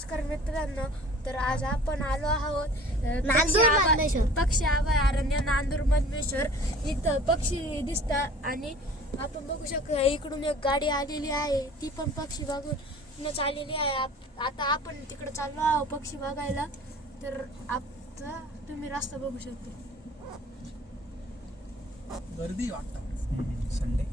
नमस्कार मित्रांनो, तर आज आपण आलो आहोत पक्षी अभयारण्य नांदूर मधमेश्वर. इथं पक्षी दिसतात आणि आपण बघू शकतो इकडून एक गाडी आलेली आहे, ती पण पक्षी बघूनच आलेली आहे. आता आपण तिकडे चाललो आहोत पक्षी बघायला. तर आता तुम्ही रस्ता बघू शकता. गर्दी वाटतं संडे.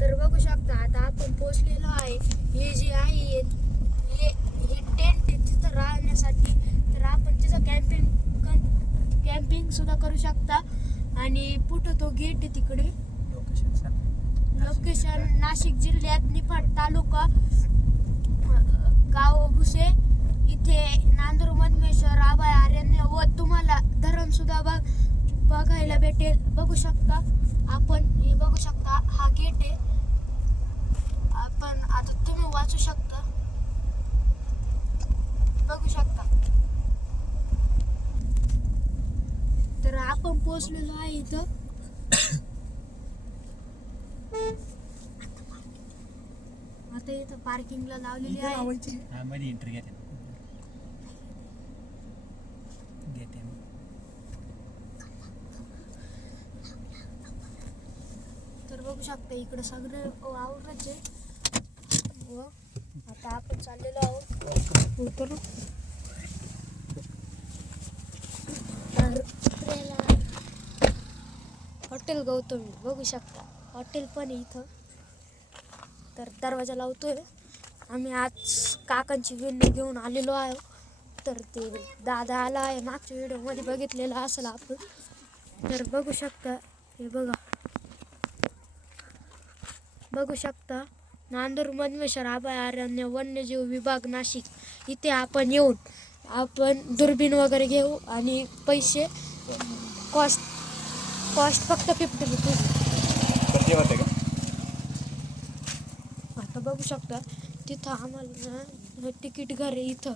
तर बघू शकता आता आपण पोहोचलेलो आहे. हे जे आहे हे टेंट तिथं राहण्यासाठी. तर आपण तिथं कॅम्पिंग सुद्धा करू शकता. आणि पुढं तो गेट आहे तिकडे. लोकेशन नाशिक जिल्ह्यात निफाड तालुका, गाव भुसे, इथे नांदूर मधमेश्वर अभयारण्य व तुम्हाला धरण सुद्धा बघायला भेटेल. बघू शकता आपण, हे बघू शकता हा गेट आहे. आपण आता तुम्ही वाचू शकता, बघू शकता. तर आपण पोहोचलेलो आहे इथं. आता इथं पार्किंगला लावलेली आहे. मध्ये एंट्री घेते तर बघू शकता इकडे सगळं वावरच आहे. व आता आपण चाललेलो आहोत उतरू. तर हॉटेल गौतमी बघू शकता, हॉटेल पण आहे इथं. तर दरवाजा लावतोय आम्ही. आज काकांची वेल्ली घेऊन आलेलो आहे. तर ते दादा आला आहे, मागच्या व्हिडिओमध्ये बघितलेलं असेल आपण. तर बघू शकता, हे बघू शकता नांदूर मधमेश्वर अभयारण्य वन्यजीव विभाग नाशिक. इथे आपण येऊन आपण दुर्बीण वगैरे घेऊ आणि पैसे कॉस्ट फक्त 50 रुपये होते का. आता बघू शकता तिथं आम्हाला तिकीट घर आहे. इथं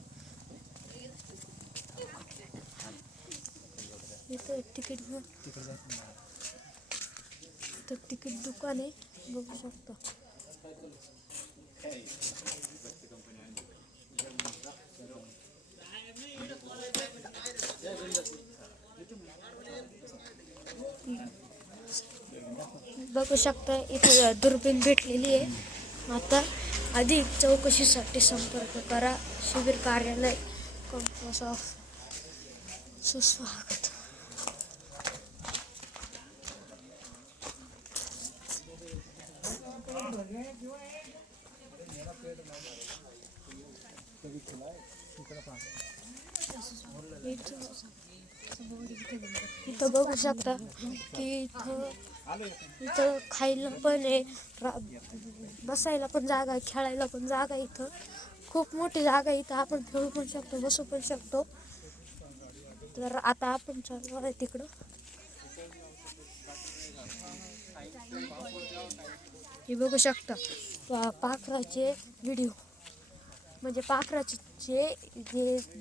तिकीट घर, तर तिकीट दुकान आहे, बघू शकता. बघू शकता इथं दुर्बीण भेटलेली आहे. आता अधिक चौकशीसाठी संपर्क करा. शिबिर कार्यालय, कंपास ऑफ. सुस्वागत. इथं बघू शकता की इथं खायला पण आहे, बसायला पण जागा आहे, खेळायला पण जागा आहे. इथं खूप मोठी जागा आहे. इथं आपण खेळू पण शकतो, बसू पण शकतो. तर आता आपण चाललो आहे तिकडं. हे बघू शकता पाखराचे व्हिडिओ, म्हणजे पाखराचे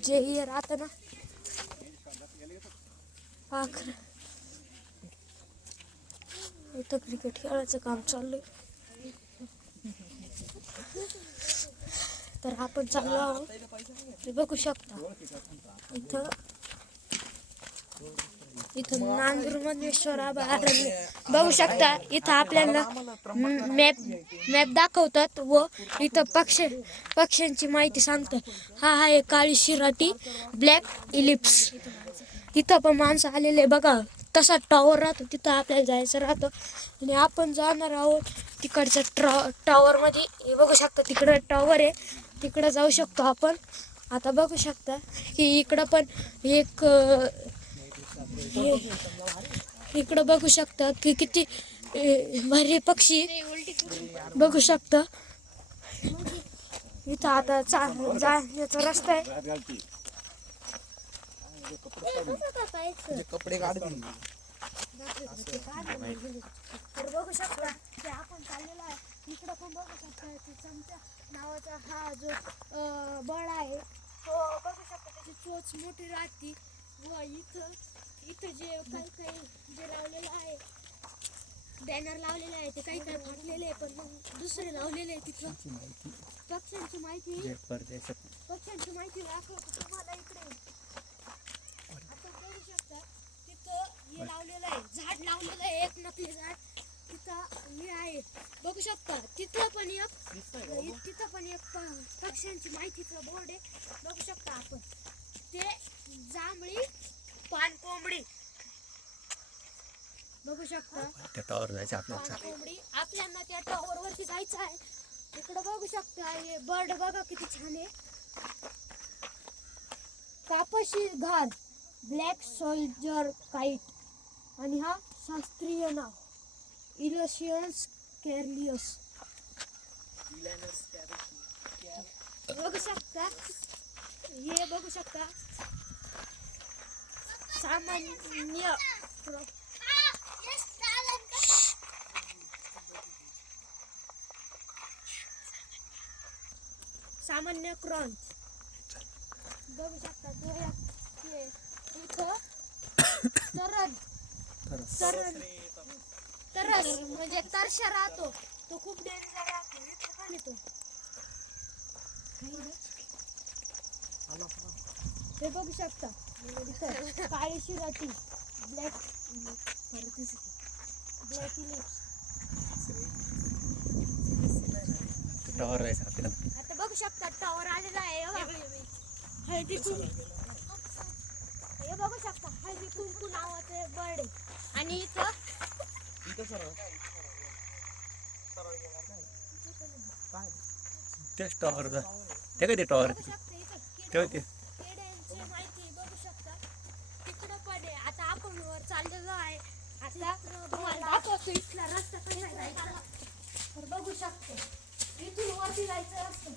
जे हे राहतं ना पाखर. इथं क्रिकेट खेळायचं काम चाललंय. तर आपण चाललो आहोत. ते बघू शकता इथं नांदूर मधमेश्वर अभयारण्य बघू शकता. इथं आपल्याला मॅप दाखवतात व इथं पक्ष्यांची माहिती सांगतात. हा आहे काळी शिराटी, ब्लॅक इलिप्स. तिथं पण माणसं आलेले बघा. तसा टॉवर राहतो, तिथं आपल्याला जायचं राहतं. आणि आपण जाणार आहोत तिकडच्या टॉवरमध्ये. हे बघू शकता तिकडं टॉवर आहे, तिकडं जाऊ शकतो आपण. आता बघू शकता की इकडं पण एक इकडं बघू शकता की किती भारी पक्षी बघू शकता. इथं आता जाण्याचा रस्ता आहे. कपडे काढ. बघू शकता की आपण हा जो बळ आहे तो बघू शकता, त्याची चोच मोठी राहते. व इथं इथं जे काही जे लावलेलं आहे, बॅनर लावलेलं आहे, ते काही फाटलेले आहे, पण मग दुसरे लावलेले आहे तिथं. पक्ष्यांची माहिती दाखवतो तुम्हाला इकडे. आता बघू शकता तिथं हे लावलेलं आहे, झाड लावलेलं आहे, एक नकली झाड तिथं हे आहे. बघू शकता तिथं पण एक पक्ष्यांची माहितीचं बोर्ड आहे. बघू शकता आपण ते जांभळी पानकोंबडी बघू शकता. त्या टॉवर जायचं आपल्याला. पानकोंबडी आपल्याला त्या टॉवर वरती जायचं आहे. इकडे बघू शकता हे बर्ड बघा किती छान आहे. कापशी घार ब्लॅक सोल्जर काईट आणि हा शास्त्रीय नाव इलोशियन्स कॅरलियस. बघू शकता हे बघू शकता सामान्य क्रॉन्च बघू शकता. तो इथं तरस म्हणजे तरशा राहतो, तो खूप डेंजर राहतो. हे बघू शकता इथं काळी शिराटी ब्लॅक टॉवर जायचं आपल्याला. आता बघू शकता टॉवर आलेला आहे. हळदी कुंकू हे बघू शकता, हळदी कुंकू नावाचे बर्ड आहे. आणि इथं तेच टॉवर ते काय ते टॉवर बघू शकता इथं तेव्हा ते किड्यांची माहिती बघू शकता. तिकडं पण आहे. आता आपण वर चाललेलो आहे. आता तुम्हाला दाखवतो इथला रस्ता कसा जायचा. तर बघू शकतो इथून वरती जायचं असतं.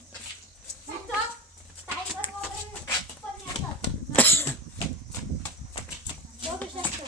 इथं टायगर वगैरे पण येतात. बघू शकतो.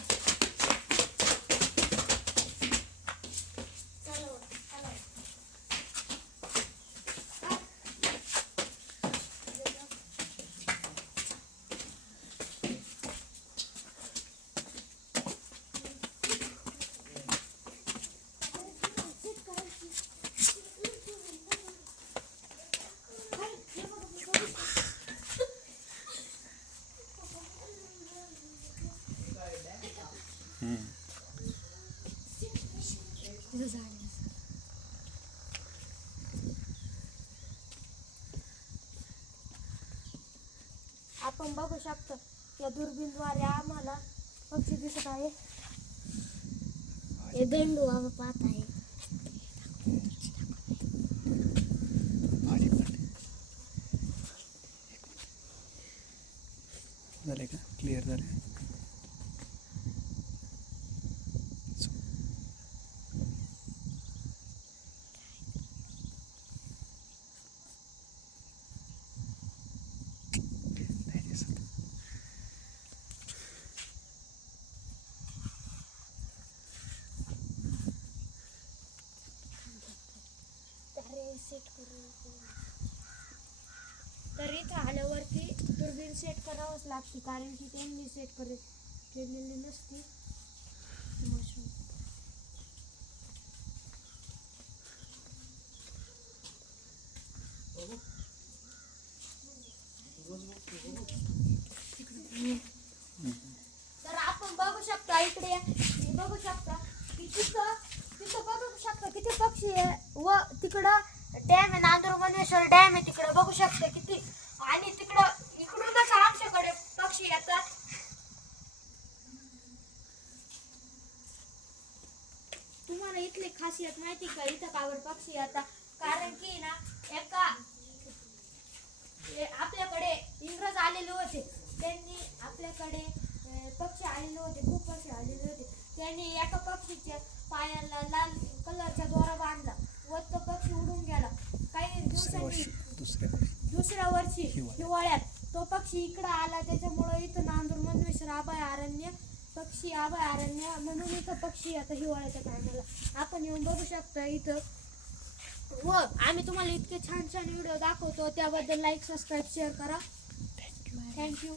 आपण बघू शकतो या दुर्बीनद्वारे आम्हाला पक्षी दिसत आहे. हे भेंडू बाबा पाहत आहे. झाले का क्लिअर झाले. तर इथं आल्यावरती दुर्बीण सेट करावंच लागते, कारण की त्यांनी सेट केलेली नसती. तर आपण बघू शकता इकडे बघू शकता की तिथं बघू शकता किती पक्षी आहे. व तिकडं डॅम आहे, नांदूर वनेश्वर डॅम आहे तिकडं बघू शकता किती. आणि तिकडं इकडूनच आमच्याकडे पक्षी येतात. तुम्हाला इथली खासियत माहिती का इथं कावर पक्षी येतात? कारण की ना आपल्याकडे इंग्रज आलेले होते, त्यांनी आपल्याकडे पक्षी आलेले होते, खूप पक्षी आलेले होते. त्यांनी एका पक्षीच्या पायाला लाल कलरचा दोरा बांधला व तो पक्षी उडून गेला. काही दिवसांनी दुसऱ्या वर्षी हिवाळ्यात तो पक्षी इकडं आला. त्याच्यामुळं इथं नांदूर वनेश्वर अभयारण्य पक्षी अभयारण्य म्हणून इथं पक्षी आता हिवाळ्याच्या टायमाला आपण येऊन बघू शकता. इथं व आम्ही तुम्हाला इतके छान छान व्हिडिओ दाखवतो त्याबद्दल लाईक सबस्क्राईब शेअर करा थँक्यू